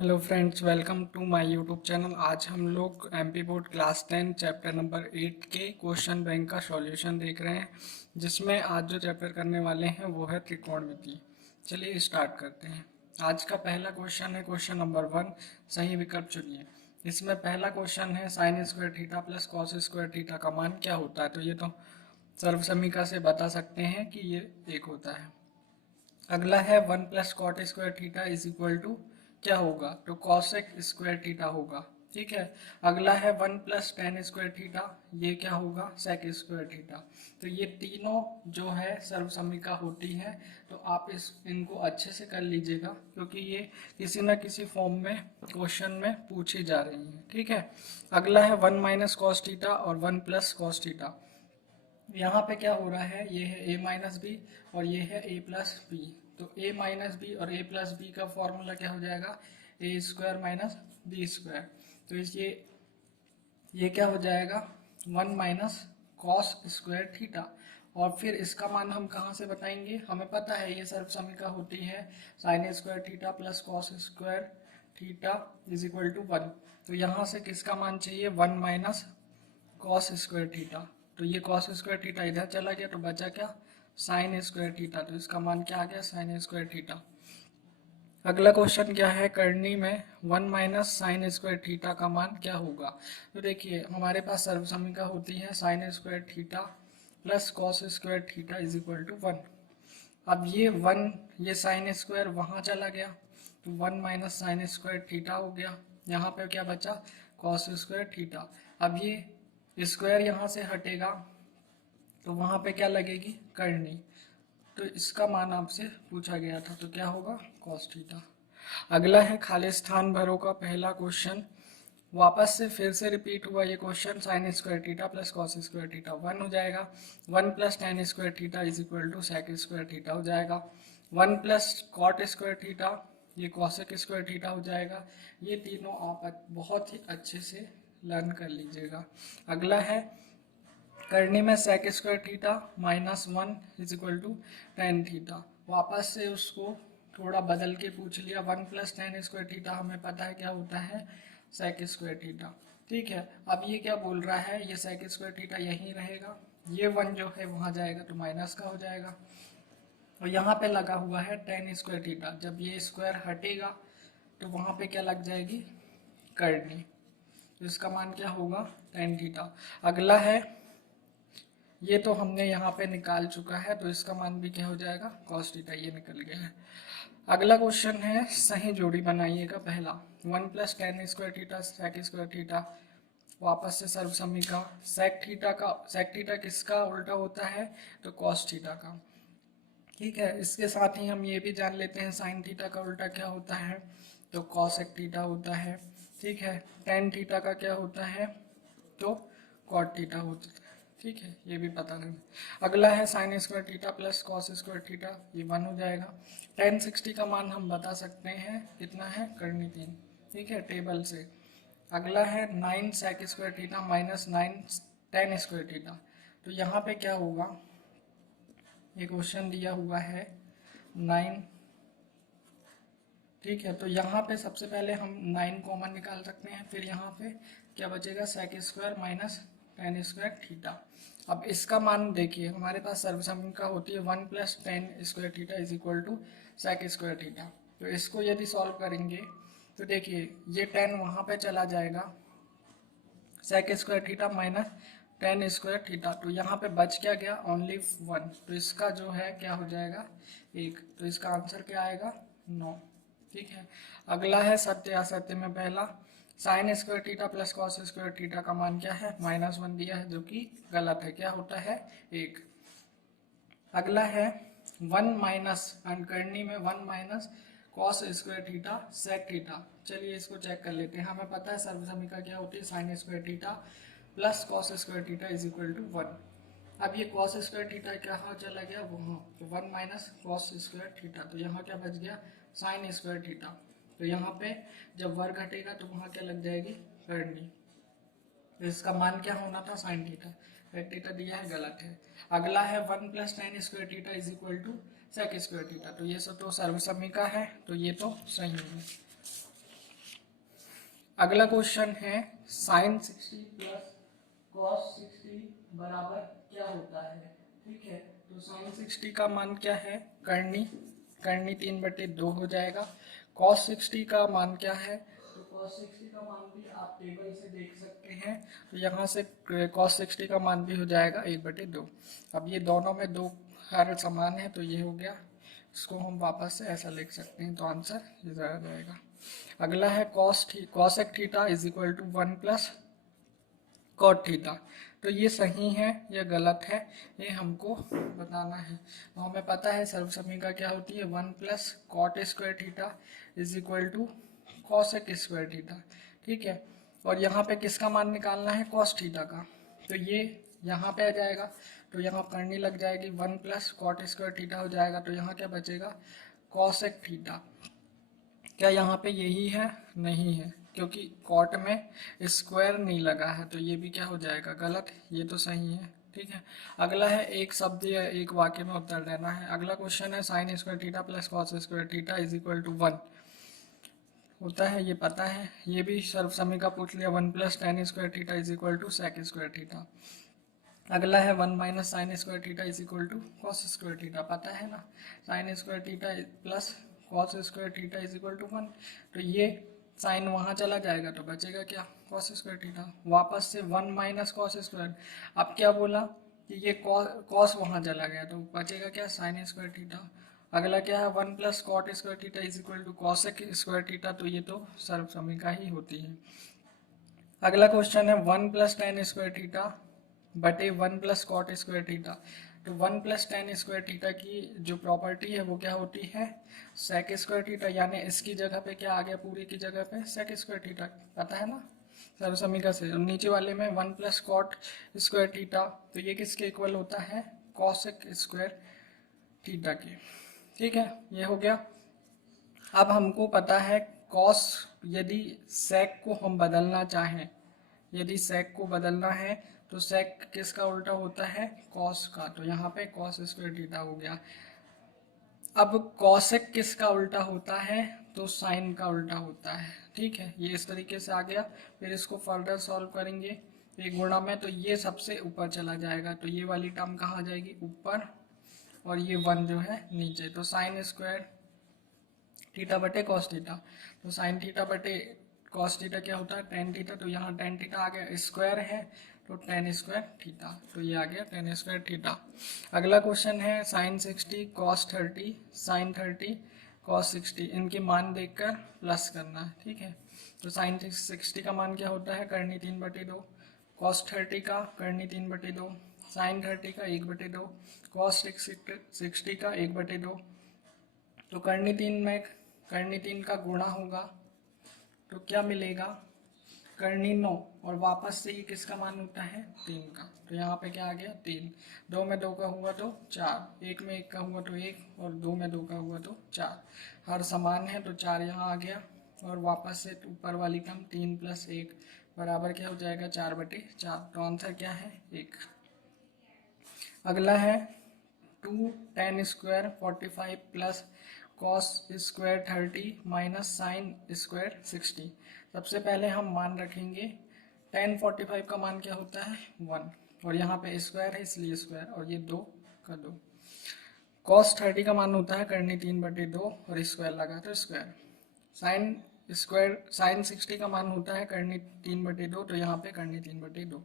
Hello friends, welcome to my YouTube channel. आज हम लोग MP board class 10 chapter number 8 के क्वेश्चन बैंक का सॉल्यूशन देख रहे हैं, जिसमें आज जो चैप्टर करने वाले हैं वो है त्रिकोणमिति। चलिए स्टार्ट करते हैं। आज का पहला क्वेश्चन है क्वेश्चन नंबर 1, सही विकल्प चुनिए। इसमें पहला क्वेश्चन है sine square theta plus cos square theta का मान क्या होता है। तो ये तो सर्वसमीका से बता सकते हैं कि ये एक होता है। अगला है 1 plus cot square theta is equal to क्या होगा, तो कॉसेक स्क्वायर थीटा होगा। ठीक है। अगला है 1 प्लस टेन स्क्वायर थीटा, ये क्या होगा, सेक स्क्वायर थीटा। तो ये तीनों जो है सर्वसमीका होती है। तो आप इनको अच्छे से कर लीजिएगा, क्योंकि ये किसी न किसी फॉर्म में क्वेश्चन में पूछी जा रही है। ठीक है। अगला है 1 माइनस कॉस थीटा और 1 प्लस कॉस थीटा। यहाँ पे क्या हो रहा है, ये है a माइनस बी और ये है a प्लस बी। तो a माइनस बी और a प्लस बी का फॉर्मूला क्या हो जाएगा, ए स्क्वायर माइनस बी स्क्वायर। तो ये क्या हो जाएगा, 1 माइनस कॉस स्क्वायर थीटा। और फिर इसका मान हम कहाँ से बताएंगे, हमें पता है ये सर्वसमीका होती है sine square theta plus cos square theta is equal to 1। तो यहाँ से किसका मान चाहिए, 1 माइनस कॉस स्क्वायर थीटा। तो ये कॉस स्क्वायर थीटा इधर चला गया, तो बचा क्या, साइन स्क्वायर थीटा। तो इसका मान क्या आ गया, साइन स्क्वायर थीटा। अगला क्वेश्चन क्या है, करनी में 1 माइनस साइन स्क्वायर थीटा का मान क्या होगा। तो देखिए हमारे पास सर्वसमीका होती है sine square theta plus cos square theta is equal to 1। अब ये 1, ये साइन स्क्वायर वहाँ चला गया, तो 1 माइनस साइन स्क्वायर थीटा हो गया। यहाँ पे क्या बचा, कॉस स्क्वायर थीटा। अब ये स्क्वायर यहाँ से हटेगा, तो वहाँ पे क्या लगेगी, करनी। तो इसका मान आपसे पूछा गया था, तो क्या होगा, कॉस थीटा। अगला है खाली स्थान भरो का पहला क्वेश्चन। वापस से फिर से रिपीट हुआ ये question, sine square theta plus cos square theta 1 हो जाएगा। 1 plus tan square theta is equal to sec square theta हो जाएगा। 1 प्लस कॉट स्क्वायर थीटा, ये कॉसेक स्क्वायर थीटा हो जाएगा। ये तीनों आप बहुत ही अच्छे से लर्न कर लीजिएगा। अगला है करनी में sec square theta minus 1 is equal to tan theta. वापस से उसको थोड़ा बदल के पूछ लिया। 1 प्लस टेन स्क्वायर थीटा हमें पता है क्या होता है, सेक स्क्वायर थीटा। ठीक है। अब ये क्या बोल रहा है, ये सेक स्क्वायर थीटा यहीं रहेगा, ये 1 जो है वहाँ जाएगा तो माइनस का हो जाएगा। और यहाँ पे लगा हुआ है टेन स्क्वायर थीटा, जब ये स्क्वायर हटेगा तो वहाँ पे क्या लग जाएगी, करनी। तो इसका मान क्या होगा, टेन थीटा। अगला है, ये तो हमने यहाँ पे निकाल चुका है, तो इसका मान भी क्या हो जाएगा, कॉस थीटा, ये निकल गया है। अगला क्वेश्चन है सही जोड़ी बनाइएगा। पहला 1 plus tan square theta sec square theta, वापस से सर्वसमीका। सेक थीटा किसका उल्टा होता है, तो कॉस थीटा का। ठीक है। इसके साथ ही हम ये भी जान लेते हैं साइन थीटा का उल्टा क्या होता है, तो कॉसेक थीटा होता है। ठीक है। टेन थीटा का क्या होता है, तो कॉट थीटा होता है। ठीक है, ये भी पता नहीं। अगला है sine square theta plus cos square theta, ये 1 हो जाएगा। टेन 60 का मान हम बता सकते हैं कितना है, करनी 3। ठीक है, टेबल से। अगला है 9 sec square theta minus 9 tan square theta. तो यहाँ पे क्या होगा, ये क्वेश्चन दिया हुआ है 9। ठीक है। तो यहाँ पे सबसे पहले हम 9 कॉमन निकाल सकते हैं, फिर यहाँ पे क्या बचेगा, sec square minus tan square theta. अब इसका मान देखिए, हमारे पास सर्वसमीका होती है 1 plus tan square theta is equal to sec square theta. तो इसको यदि सॉल्व करेंगे तो देखिए ये 10 वहाँ पे चला जाएगा, sec square theta minus tan square theta. तो यहाँ पे बच क्या गया, ओनली 1। तो इसका जो है क्या हो जाएगा, 1। तो इसका आंसर क्या आएगा, 9। ठीक है। अगला है सत्य असत्य में पहला, sign square theta plus cos square theta का मान क्या है, -1 दिया है, जो कि गलत है। क्या होता है, 1। अगला है 1 माइनस करनी में 1 minus cos square theta sec theta. चलिए इसको चेक कर लेते हैं। हमें पता है सर्वसमीका क्या होती है, sine square theta plus cos square theta is equal to 1। अब ये कॉस स्क्वायर थीटा कहाँ चला गया, वहाँ, तो 1 माइनस कॉस स्क्वायर थीटा। तो यहाँ क्या बच गया, साइन स्क्वायर थीटा। तो यहाँ पे जब वर्ग घटेगा तो वहाँ क्या लग जाएगी, करनी। तो इसका मान क्या होना था, साइन थीटा। सेक थीटा दिया है, गलत है। अगला है 1 plus tan square theta is equal to sec square theta. तो ये सब तो सर्वसमीका है, तो ये तो सही है। अगला क्वेश्चन है साइन 60 प्लस कॉस 60 बराबर क्या होता है। ठीक है, तो साइन 60 का मान क्या है, करनी करनी 3/2 हो जाएगा। कॉस 60 का मान क्या है, तो कॉस 60 का मान भी आप टेबल से देख सकते हैं, तो यहाँ से कॉस 60 का मान भी हो जाएगा 1/2। अब ये दोनों में दो हर समान है, तो ये हो गया, इसको हम वापस से ऐसा लिख सकते हैं, तो आंसर ये आ जाएगा। अगला है cosec theta is equal to 1 plus cot theta. तो ये सही है या गलत है, ये हमको बताना है। तो हमें पता है सर्वसमीका क्या होती है, 1 plus cot square theta is equal to cosec square theta. ठीक है, और यहाँ पे किसका मान निकालना है, कॉस थीटा का, तो ये यहाँ पे आ जाएगा, तो यहाँ करनी लग जाएगी 1 प्लस कॉट स्क्वायर थीटा हो जाएगा, तो यहाँ क्या बचेगा, कॉसेक थीटा। क्या यहाँ पे यही है, नहीं है, क्योंकि कॉट में स्क्वायर नहीं लगा है, तो ये भी क्या हो जाएगा, गलत, ये तो सही है। ठीक है, अगला है एक शब्द या एक वाक्य में उत्तर देना है। अगला क्वेश्चन है sine square theta plus cos square theta is equal to 1 होता है, ये पता है, ये भी सर्वसमीका पूछ लिया, 1 plus tan square theta is equal to sec square theta. अगला है 1 minus sine square theta is equal to cos square theta, पता है ना, sine square theta plus cos square theta is equal to 1, तो ये साइन वहाँ चला जाएगा, तो बचेगा क्या, कॉस स्क्वायर थीटा। वापस से 1 माइनस कॉस स्क्वायर, अब क्या बोला कि ये कॉस वहाँ चला गया, तो बचेगा क्या, साइन स्क्वायर थीटा। अगला क्या है 1 plus cot square theta is equal to cosec square theta, तो ये तो सर्वसमीका ही होती है। अगला क्वेश्चन है 1 प्लस टेन स्क्वायर थीटा बटे 1 प्लस कॉट स्क्वायर थीटा। तो 1 प्लस टेन स्क्वायर थीटा की जो प्रॉपर्टी है वो क्या होती है, सेक स्क्वायर थीटा, यानी इसकी जगह पे क्या आ गया, पूरी की जगह पे सेक स्क्वायर थीटा, पता है ना सर्वसमीका से। और नीचे वाले में 1 प्लस कॉट स्क्वायर थीटा, तो ये किसके इक्वल होता है, कॉसेक स्क्वायर थीटा के। ठीक है, ये हो गया। अब हमको पता है कॉस, यदि सेक को हम बदलना चाहें, यदि सेक को बदलना है तो सेक किसका उल्टा होता है, कॉस का, तो यहाँ पे कॉस स्क्वायर थीटा हो गया। अब कॉसेक किसका उल्टा होता है, तो साइन का उल्टा होता है। ठीक है, ये इस तरीके से आ गया। फिर इसको फर्दर सॉल्व करेंगे, ये गुणा में, तो ये सबसे ऊपर चला जाएगा, तो ये वाली टर्म कहाँ आ जाएगी, ऊपर, और ये 1 जो है नीचे, तो साइन स्क्वायर थीटा बटे कॉस थीटा, तो साइन थीटा बटे कॉस थीटा क्या होता है, टेन थीटा, तो यहाँ टेन थीटा आ गया, स्क्वायर है तो टेन स्क्वायर थीटा, तो ये आ गया टेन स्क्वायर थीटा। अगला क्वेश्चन है साइन 60 कॉस 30 साइन 30 कॉस 60, इनके मान देखकर प्लस करना है। ठीक है, तो साइन 60 का मान क्या होता है, करनी 3/2, कॉस 30 का करनी 3/2, साइन 30 का 1/2, कॉस 60 का 1/2, तो करनी तीन का गुणा होगा, तो क्या मिलेगा, करनी 9, और वापस से ये किसका मान होता है, 3 का, तो यहाँ पे क्या आ गया 3, 2 में 2 का हुआ तो 4, 1 में 1 का हुआ तो 1, और 2 में 2 का हुआ तो 4, हर समान है तो 4 यहाँ आ गया, और वापस से ऊपर वाली टर्म 3 प्लस 1 बराबर क्या हो जाएगा, 4/4, तो आंसर क्या है, 1। अगला है 2 ten square 45 plus cos square 30 minus sine square 60। सबसे पहले हम मान रखेंगे, टेन 45 का मान क्या होता है, 1, और यहाँ पे स्क्वायर है इसलिए स्क्वायर, और ये 2 का 2। कॉस 30 का मान होता है करनी 3/2, और स्क्वायर लगा तो स्क्वायर। साइन 60 का मान होता है करनी 3/2, तो यहाँ पे करनी 3/2।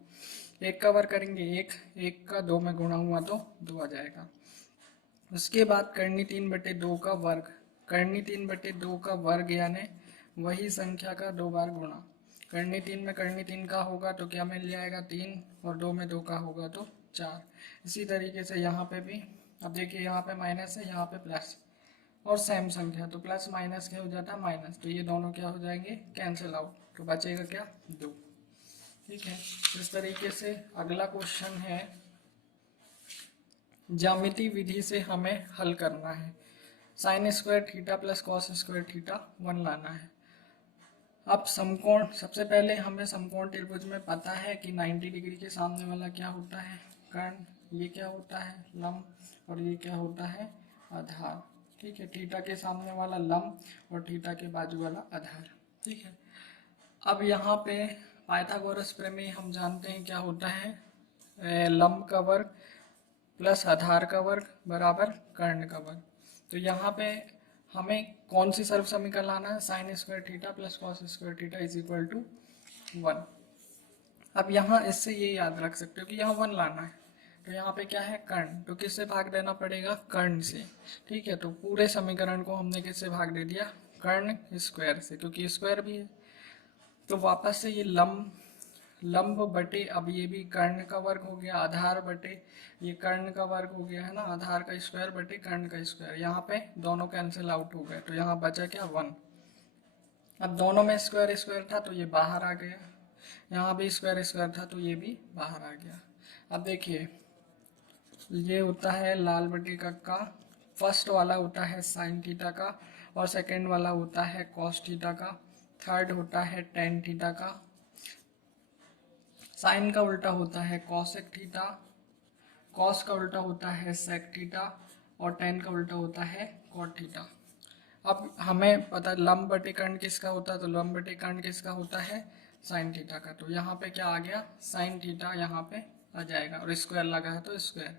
एक का वर्ग करेंगे एक, एक का 2 में गुणा हुआ तो 2 आ जाएगा। उसके बाद करनी 3/2 का वर्ग, करनी 3/2 का वर्ग यानी वही संख्या का 2 बार गुणा, करनी 3 में करनी 3 का होगा तो क्या मिल जाएगा 3, और 2 में 2 का होगा तो 4। इसी तरीके से यहाँ पे भी, अब देखिए यहाँ पे माइनस है, यहाँ पे प्लस, और सेम संख्या, तो प्लस माइनस क्या हो जाता है, माइनस, तो ये दोनों क्या हो जाएंगे, कैंसिल आउट, तो बचेगा क्या, 2। ठीक है, इस तरीके से अगला क्वेश्चन है, ज्यामिति विधि से हमें हल करना है। Sine square theta plus cos square theta 1 लाना है। अब समकोण, सबसे पहले हमें समकोण त्रिभुज में पता है कि 90 डिग्री के सामने वाला क्या होता है, कर्ण, ये क्या होता है, लंब, और ये क्या होता है, आधार। ठीक है, थीटा के सामने वाला लंब और थीटा के बाजू वाला आधार। ठीक है, अब यहाँ पे पाइथागोरस प्रमेय हम जानते हैं क्या होता है, लंब का वर्ग प्लस आधार का वर्ग बराबर कर्ण का वर्ग। तो यहाँ पे हमें कौन सी सर्व समीकरण लाना है, sine square theta plus cos square theta is equal to 1। अब यहाँ इससे ये याद रख सकते हो कि यहाँ 1 लाना है, तो यहाँ पे क्या है कर्ण, तो किससे भाग देना पड़ेगा, कर्ण से। ठीक है, तो पूरे समीकरण को हमने किससे भाग दे दिया, कर्ण स्क्वायर से, क्योंकि स्क्वायर भी है। तो वापस से ये लंब बटे, अब ये भी कर्ण का वर्ग हो गया, आधार बटे ये कर्ण का वर्ग हो गया है ना, आधार का स्क्वायर बटे कर्ण का स्क्वायर। यहाँ पे दोनों कैंसिल आउट हो गए, तो यहाँ बचा क्या 1। अब दोनों में स्क्वायर स्क्वायर था तो ये बाहर आ गया, यहाँ भी स्क्वायर स्क्वायर था तो ये भी बाहर आ गया। अब देखिए ये होता है लाल बटे का, फर्स्ट वाला होता है साइन थीटा का, और सेकंड वाला होता है कॉस थीटा का, थर्ड होता है टेन थीटा का, साइन का उल्टा होता है कॉसेक थीटा, कॉस का उल्टा होता है सेक थीटा, और टेन का उल्टा होता है कॉट थीटा। अब हमें पता लंब बटे कर्ण किसका होता है, तो लंब बटे कर्ण किसका होता है, साइन थीटा का। तो यहाँ पे क्या आ गया, साइन थीटा यहाँ पे आ जाएगा, और स्क्वायर लगा है तो स्क्वायर।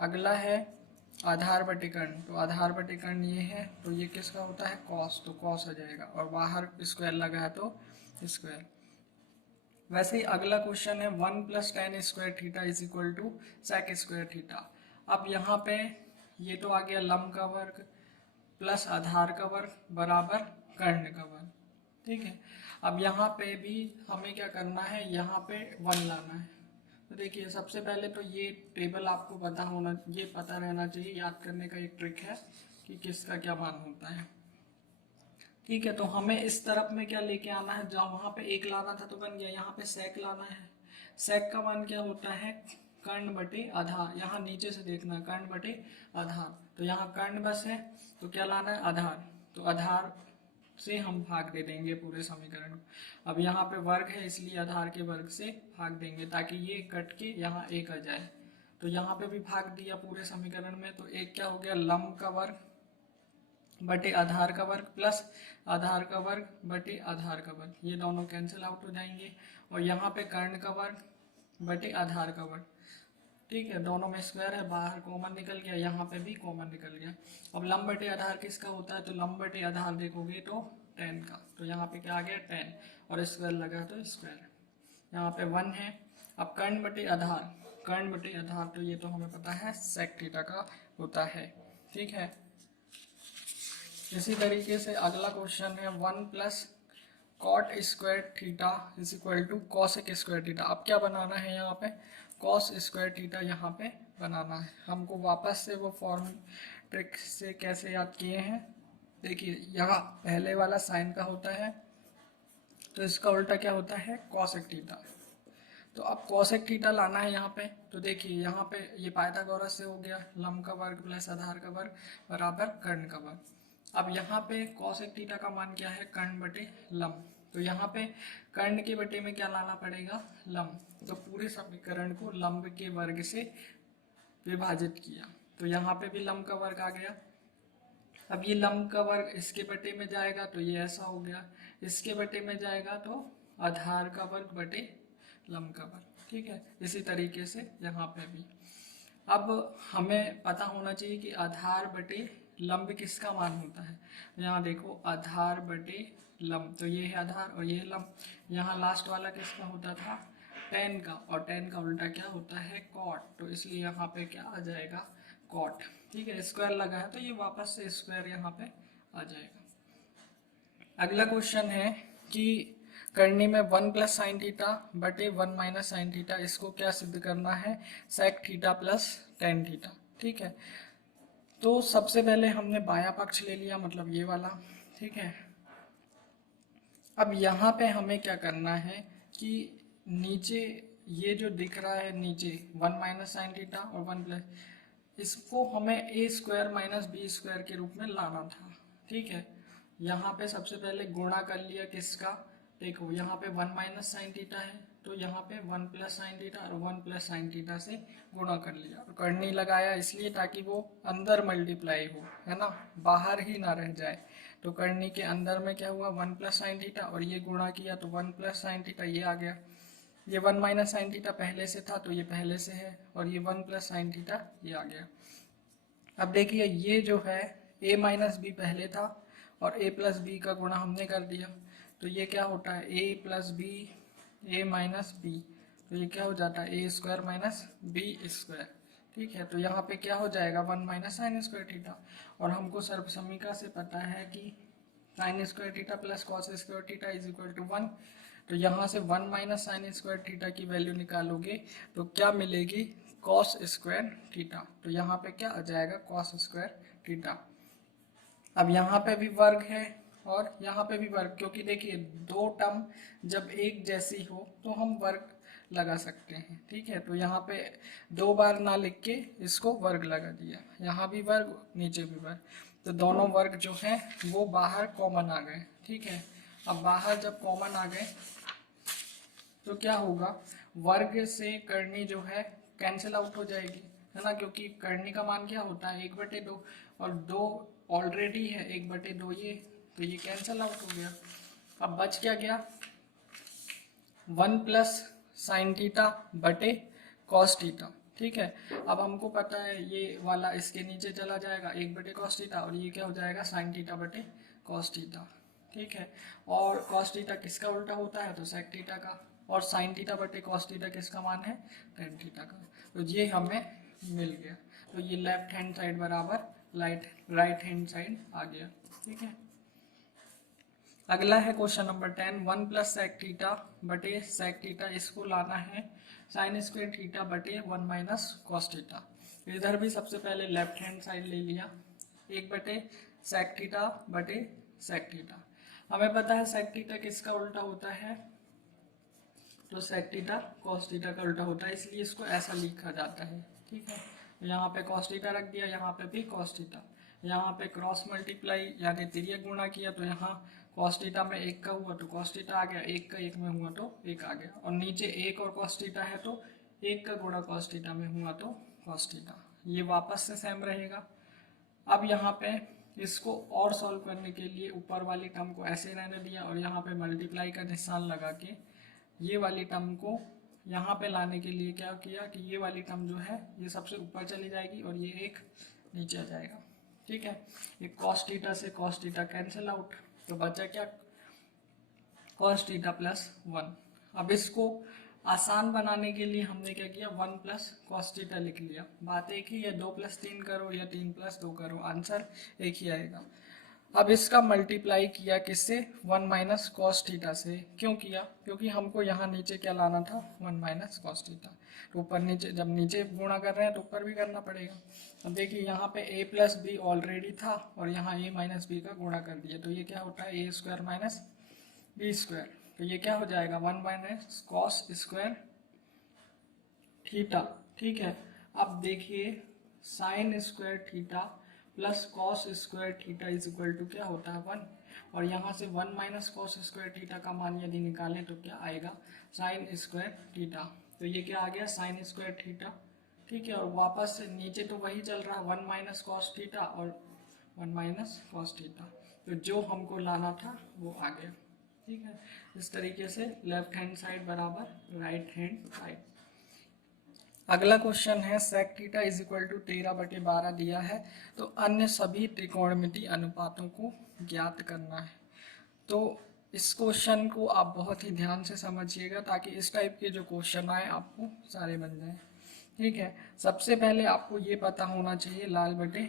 अगला है आधार बटे कर्ण, तो आधार बटे कर्ण ये है, तो ये किसका होता है कॉस, तो कॉस आ जाएगा, और बाहर स्क्वायर लगा है तो स्क्वायर। वैसे ही अगला क्वेश्चन है 1 plus tan square theta is equal to sec square theta. अब यहाँ पे ये तो आ गया लंब का वर्ग प्लस आधार का वर्ग बराबर कर्ण का वर्ग। ठीक है, अब यहाँ पे भी हमें क्या करना है, यहाँ पे 1 लाना है। तो देखिए सबसे पहले तो ये टेबल आपको पता रहना चाहिए, याद करने का एक ट्रिक है कि किसका क्या मान होता है। ठीक है, तो हमें इस तरफ में क्या लेके आना है, जहाँ वहाँ पे 1 लाना था तो बन गया, यहाँ पे सेक लाना है। सेक का मान क्या होता है, कर्ण बटे आधार, यहाँ नीचे से देखना कर्ण बटे आधार, तो यहाँ कर्ण बस है तो क्या लाना है आधार, तो आधार से हम भाग दे देंगे पूरे समीकरण को। अब यहाँ पे वर्ग है इसलिए आधार के वर्ग से भाग देंगे, ताकि ये कट के यहाँ 1 आ जाए। तो यहाँ पे भी भाग दिया पूरे समीकरण में, तो एक क्या हो गया लंब का वर्ग बटे आधार का वर्ग प्लस आधार का वर्ग बटे आधार का वर्ग, ये दोनों कैंसिल आउट हो जाएंगे, और यहाँ पे कर्ण का वर्ग बटे आधार का वर्ग। ठीक है, दोनों में स्क्वायर है, बाहर कॉमन निकल गया, यहाँ पे भी कॉमन निकल गया। अब लंब बटे आधार किसका होता है, तो लंब बटे आधार देखोगे तो 10 का, तो यहाँ पे क्या आ गया 10, और स्क्वायर लगा तो स्क्वायर, यहाँ पे 1 है। अब कर्ण बटे आधार तो ये तो हमें पता है सेक थीटा का होता है। ठीक है, इसी तरीके से अगला क्वेश्चन है 1 plus cot square theta is equal to cosec square theta. अब क्या बनाना है, यहाँ पे कॉस स्क्वायर थीटा यहाँ पे बनाना है हमको। वापस से वो फॉर्म ट्रिक से कैसे याद किए हैं, देखिए यहाँ पहले वाला साइन का होता है, तो इसका उल्टा क्या होता है कॉसेक थीटा। तो अब कॉसेक थीटा लाना है यहाँ पे, तो देखिए यहाँ पे ये पाइथागोरस से हो गया, लंब का वर्ग प्लस आधार का वर्ग बराबर कर्ण का वर्ग। अब यहाँ पे कॉसेक थीटा का मान क्या है, कर्ण बटे लंब, तो यहाँ पे कर्ण के बटे में क्या लाना पड़ेगा लंब, तो पूरे समीकरण को लंब के वर्ग से विभाजित किया, तो यहाँ पे भी लंब का वर्ग आ गया। अब ये लंब का वर्ग इसके बटे में जाएगा तो ये ऐसा हो गया, इसके बटे में जाएगा तो आधार का वर्ग बटे लंब का वर्ग। ठीक है, इसी तरीके से यहाँ पे भी। अब हमें पता होना चाहिए कि आधार बटे लंब किसका मान होता है। यहाँ देखो आधार बटे लंब, तो ये है आधार और ये है लंब। यहाँ लास्ट वाला किसका होता था, टेन का, और टेन का उल्टा क्या होता है कॉट, तो इसलिए यहाँ पे क्या आ जाएगा कॉट। ठीक है, स्क्वायर लगा है तो ये वापस से स्क्वायर यहाँ पे आ जाएगा। अगला क्वेश्चन है कि करनी में 1 प्लस साइन थीटा बटे 1 माइनस साइन थीटा, इसको क्या सिद्ध करना है, sec theta plus tan theta. ठीक है, तो सबसे पहले हमने बायां पक्ष ले लिया, मतलब ये वाला। ठीक है, अब यहाँ पे हमें क्या करना है कि नीचे ये जो दिख रहा है नीचे 1 माइनस साइन थीटा और 1 प्लस, इसको हमें ए स्क्वायर माइनस बी स्क्वायर के रूप में लाना था। ठीक है, यहाँ पे सबसे पहले गुणा कर लिया किसका, देखो यहाँ पे 1 माइनस साइन थीटा है तो यहाँ पे 1 प्लस साइन थीटा और 1 प्लस साइन थीटा से गुणा कर लिया, और करनी लगाया इसलिए ताकि वो अंदर मल्टीप्लाई हो, है ना, बाहर ही ना रह जाए। तो करनी के अंदर में क्या हुआ 1 प्लस साइन थीटा, और ये गुणा किया तो 1 प्लस साइन थीटा ये आ गया। ये 1 माइनस साइन थीटा पहले से था तो ये पहले से है, और ये 1 प्लस साइन थीटा ये आ गया। अब देखिए ये जो है a माइनस बी पहले था और a प्लस बी का गुणा हमने कर दिया, तो ये क्या होता है a plus B a minus B, तो ये क्या हो जाता है a square minus B square. ठीक है, तो यहाँ पे क्या हो जाएगा 1 माइनस साइन स्क्वायर थीटा, और हमको सर्वसमीका से पता है कि sine square theta plus cos square theta is equal to 1। तो यहाँ से 1 माइनस साइन स्क्वायर थीटा की वैल्यू निकालोगे तो क्या मिलेगी कॉस स्क्वायर थीटा, तो यहाँ पे क्या आ जाएगा कॉस स्क्वायर थीटा। अब यहाँ पे भी वर्ग है और यहाँ पे भी वर्ग, क्योंकि देखिए दो टर्म जब एक जैसी हो तो हम वर्ग लगा सकते हैं। ठीक है, तो यहाँ पे दो बार ना लिख के इसको वर्ग लगा दिया, यहाँ भी वर्ग नीचे भी वर्ग, तो दोनों वर्ग जो है वो बाहर कॉमन आ गए। ठीक है, अब बाहर जब कॉमन आ गए तो क्या होगा वर्ग से करनी जो है कैंसिल आउट हो जाएगी, है ना, क्योंकि करनी का मान क्या होता है 1/2, और 2 ऑलरेडी है 1/2 ये, तो ये कैंसिल आउट हो गया। अब बच क्या गया 1 प्लस साइन थीटा बटे कॉस थीटा। ठीक है, अब हमको पता है ये वाला इसके नीचे चला जाएगा 1/cos थीटा, और ये क्या हो जाएगा साइन थीटा बटे कॉस थीटा। ठीक है, और कॉस थीटा किसका उल्टा होता है तो सेक थीटा का, और साइन थीटा बटे कॉस थीटा किसका मान है टेन थीटा का। तो ये हमें मिल गया, तो ये लेफ्ट हैंड साइड बराबर राइट हैंड साइड आ गया। ठीक है, अगला है question number 10, 1 plus sec theta बटे सेक थीटा, इसको लाना है साइन स्क्वायर थीटा बटे 1 माइनस कॉस थीटा। इधर भी सबसे पहले लेफ्ट हैंड साइड ले लिया 1/सेक थीटा बटे सेक थीटा। हमें पता है सेक थीटा किसका उल्टा होता है तो सेक थीटा कॉस थीटा का उल्टा होता है, इसलिए इसको ऐसा लिखा जाता है। ठीक है, यहाँ पे कॉस थीटा रख दिया, यहाँ पे भी कॉस थीटा, यहाँ पे क्रॉस मल्टीप्लाई यानी तिर्यक गुणा किया, तो यहाँ कॉस थीटा में 1 का हुआ तो कॉस थीटा आ गया, 1 का 1 में हुआ तो 1 आ गया, और नीचे 1 और कॉस थीटा है तो 1 का गुणा कॉस थीटा में हुआ तो कॉस थीटा, ये वापस से सेम रहेगा। अब यहाँ पे इसको और सॉल्व करने के लिए ऊपर वाली टर्म को ऐसे रहने दिया, और यहाँ पे मल्टीप्लाई का निशान लगा के ये वाली टर्म को यहाँ पे लाने के लिए क्या किया कि ये वाली टर्म जो है ये सबसे ऊपर चली जाएगी और ये एक नीचे आ जाएगा। ठीक है, ये कॉस थीटा से कॉस थीटा कैंसिल आउट, तो बचा क्या कॉस थीटा प्लस 1। अब इसको आसान बनाने के लिए हमने क्या किया 1 प्लस कॉस थीटा लिख लिया। बात एक ही है, 2 प्लस 3 करो या 3 प्लस 2 करो, आंसर एक ही आएगा। अब इसका मल्टीप्लाई किया किससे 1 माइनस कॉस थीटा से, क्यों किया क्योंकि हमको यहाँ नीचे क्या लाना था 1 माइनस कॉस थीटा, तो ऊपर नीचे जब नीचे गुणा कर रहे हैं तो ऊपर भी करना पड़ेगा। अब देखिए यहाँ पे a प्लस बी ऑलरेडी था और यहाँ a माइनस बी का गुणा कर दिया, तो ये क्या होता है a square minus B square, तो ये क्या हो जाएगा 1 माइनस कॉस स्क्वायर थीटा। ठीक है, अब देखिए sine square theta plus cos square theta is equal to क्या होता है 1, और यहाँ से 1 माइनस कॉस स्क्वायर थीटा का मान यदि निकालें तो क्या आएगा साइन स्क्वायर थीटा, तो ये क्या आ गया साइन स्क्वायर थीटा। ठीक है, और वापस से नीचे तो वही चल रहा 1 माइनस कॉस थीटा और 1 माइनस कॉस थीटा, तो जो हमको लाना था वो आ गया। ठीक है, इस तरीके से लेफ्ट हैंड साइड बराबर राइट हैंड साइड। अगला क्वेश्चन है sec theta is equal to 13/12 दिया है, तो अन्य सभी त्रिकोणमिति अनुपातों को ज्ञात करना है। तो इस क्वेश्चन को आप बहुत ही ध्यान से समझिएगा ताकि इस टाइप के जो क्वेश्चन आए आपको सारे बन जाए। ठीक है, सबसे पहले आपको ये पता होना चाहिए लाल बटे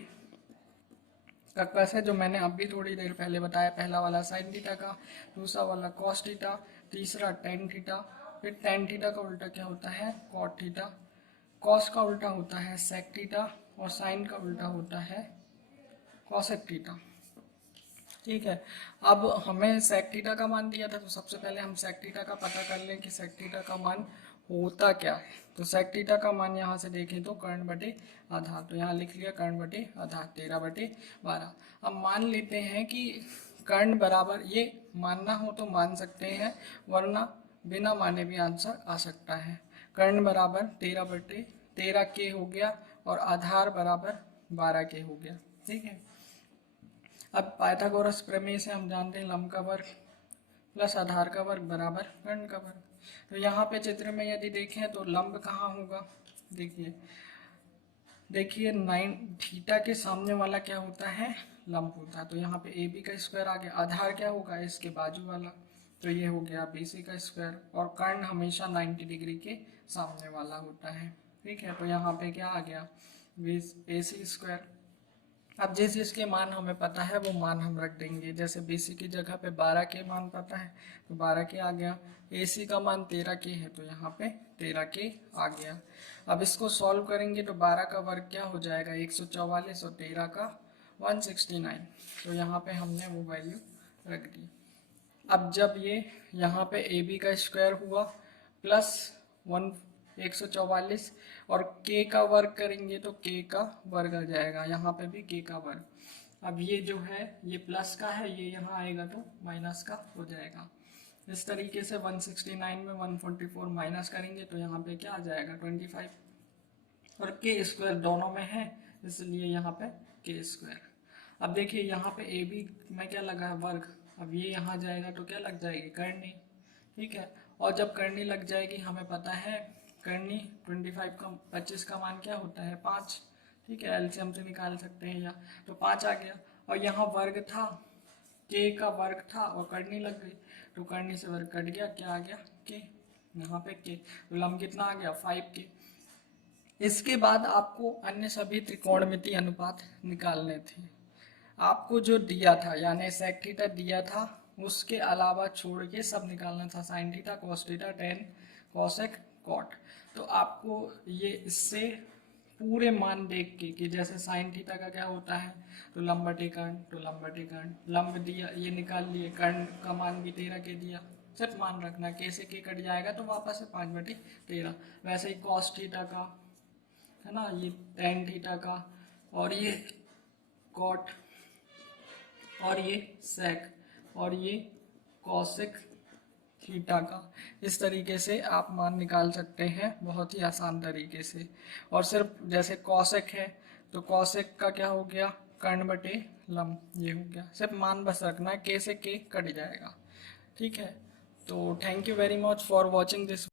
कक्का से, जो मैंने अभी थोड़ी देर पहले बताया, पहला वाला साइन थीटा का, दूसरा वाला कॉस थीटा, तीसरा टेन थीटा, फिर टेन थीटा का उल्टा क्या होता है कॉट थीटा, कॉस का उल्टा होता है सेक थीटा, और साइन का उल्टा होता है कॉसेक थीटा। ठीक है, अब हमें सेक थीटा का मान दिया था, तो सबसे पहले हम सेक थीटा का पता कर लें कि सेक थीटा का मान होता क्या है। तो सेक थीटा का मान यहाँ से देखें तो कर्ण बटे आधार, तो यहाँ लिख लिया कर्ण बटे आधार 13/12। अब मान लेते हैं कि कर्ण बराबर, ये मानना हो तो मान सकते हैं वरना बिना माने भी आंसर आ सकता है। कर्ण बराबर 13/13 के हो गया और आधार बराबर 12 के हो गया। ठीक है, अब पाइथागोरस प्रमेय से हम जानते हैं लंब का वर्ग प्लस आधार का वर्ग बराबर कर्ण का वर्ग। तो यहाँ पे चित्र में यदि देखें तो लंब कहाँ होगा, देखिए 9 थीटा के सामने वाला क्या होता है, लंब होता है। तो यहाँ पे ए बी का स्क्वायर आ गया। आधार क्या होगा, इसके बाजू वाला, तो ये हो गया बी सी का स्क्वायर। और कर्ण हमेशा 90 डिग्री के सामने वाला होता है, ठीक है। तो यहाँ पे क्या आ गया, ए सी स्क्वायर। अब जिस जिसके मान हमें पता है वो मान हम रख देंगे। जैसे बी सी की जगह पे 12 के मान पता है तो 12 के आ गया। ए सी का मान 13 के है तो यहाँ पे 13 के आ गया। अब इसको सॉल्व करेंगे तो 12 का वर्ग क्या हो जाएगा 144 और 13 का 169। तो यहाँ पे हमने वो वैल्यू रख दी। अब जब ये यहाँ पे ए बी का स्क्वायर हुआ प्लस 144 और k का वर्ग करेंगे तो k का वर्ग आ जाएगा, यहाँ पे भी k का वर्ग। अब ये जो है ये प्लस का है, ये यहाँ आएगा तो माइनस का हो जाएगा। इस तरीके से 169 में 144 माइनस करेंगे तो यहाँ पे क्या आ जाएगा 25 और k स्क्वायर दोनों में है इसलिए यहाँ पे k स्क्वायर। अब देखिए यहाँ पे ए बी में क्या लगा है वर्ग, अब ये यहाँ जाएगा तो क्या लग जाएगी करनी, ठीक है। और जब करनी लग जाएगी हमें पता है करनी 25 का मान क्या होता है 5, ठीक है। एलसीएम से निकाल सकते हैं या, तो 5 आ गया। और यहाँ वर्ग था, के का वर्ग था और करनी लग गई तो करनी से वर्ग कट गया, क्या आ गया के, यहाँ पे के। तो लंब कितना आ गया 5 के। इसके बाद आपको अन्य सभी त्रिकोणमितीय अनुपात निकालने थे। आपको जो दिया था यानी सेक थीटा दिया था उसके अलावा छोड़ के सब निकालना था, sine theta cos theta tan cosec cot. तो आपको ये इससे पूरे मान देख के कि जैसे साइन थीटा का क्या होता है तो लंब बटे कर्ण, तो लंब बटे कर्ण, लंब दिया ये निकाल लिए, कर्ण का मान भी 13 के दिया, सिर्फ मान रखना कैसे के कट जाएगा तो वापस से 5/13। वैसे ही कॉस थीटा का है ना, ये टेन थीटा का, और ये कॉट, और ये सेक, और ये कॉसेक थीटा का। इस तरीके से आप मान निकाल सकते हैं बहुत ही आसान तरीके से। और सिर्फ जैसे कॉसेक है तो कॉसेक का क्या हो गया कर्ण बटे लंब, ये हो गया। सिर्फ मान बस रखना है, के से के कट जाएगा, ठीक है। तो thank you very much for watching this.